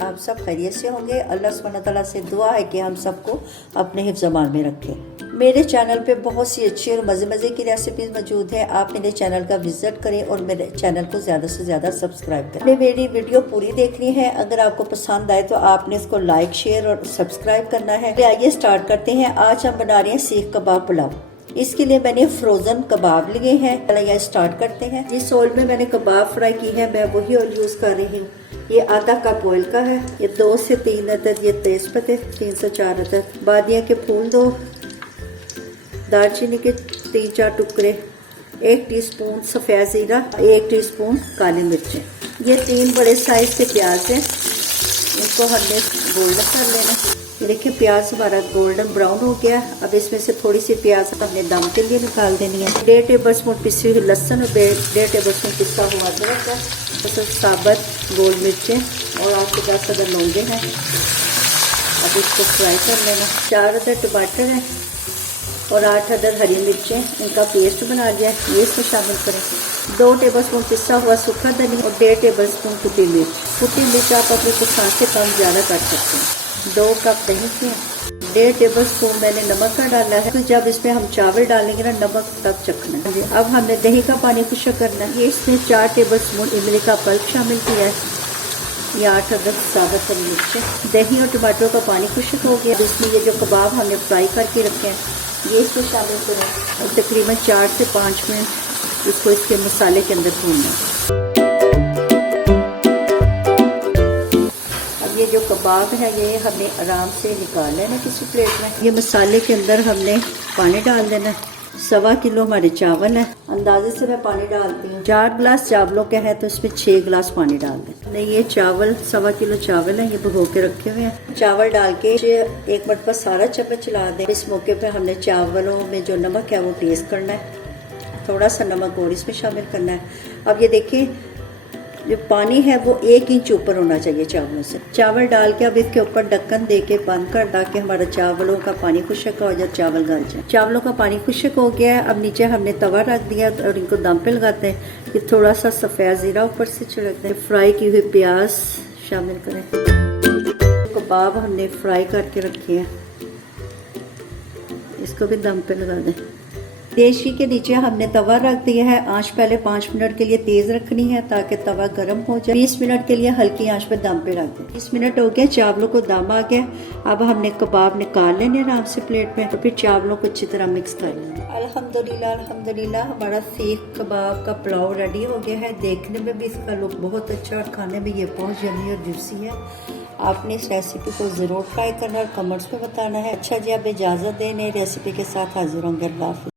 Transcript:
आप सब खैरियत से होंगे। अल्लाह सुब्हानहू तआला से दुआ है कि हम सबको अपने हिफ्ज़-ए-मान में रखें। मेरे चैनल पे बहुत सी अच्छी और मज़े की रेसिपीज़ मौजूद है। आप मेरे चैनल का विज़िट करें और मेरे चैनल को ज़्यादा से ज़्यादा सब्सक्राइब करें। मेरी वीडियो पूरी देखनी है। अगर आपको पसंद आए तो आपने इसको लाइक, शेयर और सब्सक्राइब करना है। आइए स्टार्ट करते हैं। आज हम बना रहे हैं सीख कबाब पुलाव। इसके लिए मैंने फ्रोज़न कबाब लिए हैं। चलिए स्टार्ट करते हैं। जिस ऑयल में मैंने कबाब फ्राई की है मैं वही ऑयल यूज़ कर रही हूँ। ये आधा कप ऑयल का है। ये 2 से 3 अदद ये तेज़पत्ते, 3 से 4 अदद बादिया के फूल, 2 दालचीनी के 3-4 टुकड़े, 1 टीस्पून सफ़ेद ज़ीरा, 1 टीस्पून काली मिर्चें। ये 3 बड़े साइज के प्याज हैं। इनको हमने गोल्डन कर लेना। ये देखिए प्याज हमारा गोल्डन ब्राउन हो गया। अब इसमें से थोड़ी सी प्याज हमने दम के लिए निकाल देनी है। 1.5 टेबलस्पून पिसी हुई लहसुन और 1.5 टेबलस्पून पिसा हुआ अदरक है, तो साबुत गोल मिर्चें और 8 से 10 अदद लौंगे हैं। अब इसको फ्राई कर लेना। 4 अदद टमाटर हैं और 8 अदद हरी मिर्चें, इनका पेस्ट बना लिया है, ये इसमें शामिल करें। 2 टेबलस्पून पिसा हुआ सूखा धनिया और 1.5 टेबलस्पून कुटी मिर्च। कुटी मिर्च आप अपने पसंद से कम ज़्यादा कर सकते हैं। 2 कप दही के 1.5 टेबलस्पून मैंने नमक का डाला है। तो जब इसमें हम चावल डालेंगे ना, नमक तब चखना है। अब हमने दही का पानी खुश्क करना है। ये इसमें 4 टेबलस्पून इमली का पल्प शामिल किया है। ये 8 अदद साबुत हरी मिर्चें। दही और टमाटरों का पानी खुश्क हो गया। इसमें ये जो कबाब हमने फ्राई करके रखे हैं ये इसमें शामिल करें और तकरीबन 4 से 5 मिनट इसको इसके मसाले के अंदर भूनना है। अब ये जो कबाब है ये हमें आराम से निकाल लेना किसी प्लेट में। ये मसाले के अंदर हमने पानी डाल देना है। 1.25 किलो हमारे चावल है। अंदाजे से मैं पानी डालती हूँ। 4 गिलास चावलों का है तो इसमें 6 गिलास पानी डाल दें। नहीं, ये चावल 1.25 किलो चावल है, ये भिगो के रखे हुए हैं। चावल डाल के 1 मिनट पर सारा चम्मच चला दें। इस मौके पे हमने चावलों में जो नमक है वो टेस्ट करना है। थोड़ा सा नमक और इसमें शामिल करना है। अब ये देखिए जो पानी है वो 1 इंच ऊपर होना चाहिए चावलों से। चावल डाल के अब इसके ऊपर ढक्कन दे के बंद कर, ताकि हमारा चावलों का पानी खुश्क हो जाए, चावल गल जाए। चावलों का पानी खुश्क हो गया है। अब नीचे हमने तवा रख दिया और इनको दम पे लगाते हैं। कि थोड़ा सा सफ़ेद ज़ीरा ऊपर से छिड़कते हैं। फ्राई की हुई प्याज शामिल करें। कबाब हमने फ्राई करके रखे हैं, इसको भी दम पे लगा दें। देशी के नीचे हमने तवा रख दिया है। आंच पहले 5 मिनट के लिए तेज रखनी है ताकि तवा गर्म हो जाए। 20 मिनट के लिए हल्की आंच पे दम पे रख दें। 20 मिनट हो गया, चावलों को दम आ गया। अब हमने कबाब निकाल लेने आराम से प्लेट में, तो फिर चावलों को अच्छी तरह मिक्स कर लेना। अल्हम्दुलिल्लाह अल्हम्दुलिल्लाह हमारा सीख कबाब का पुलाव रेडी हो गया है। देखने में भी इसका लुक बहुत अच्छा और खाने में ये बहुत यम्मी और जूसी है। आपने इस रेसिपी को ज़रूर ट्राई करना और कमेंट्स में बताना है। अच्छा जी, अब इजाज़त दें, नई रेसिपी के साथ हाजिर होंगे। अल्लाह हाफ़िज़।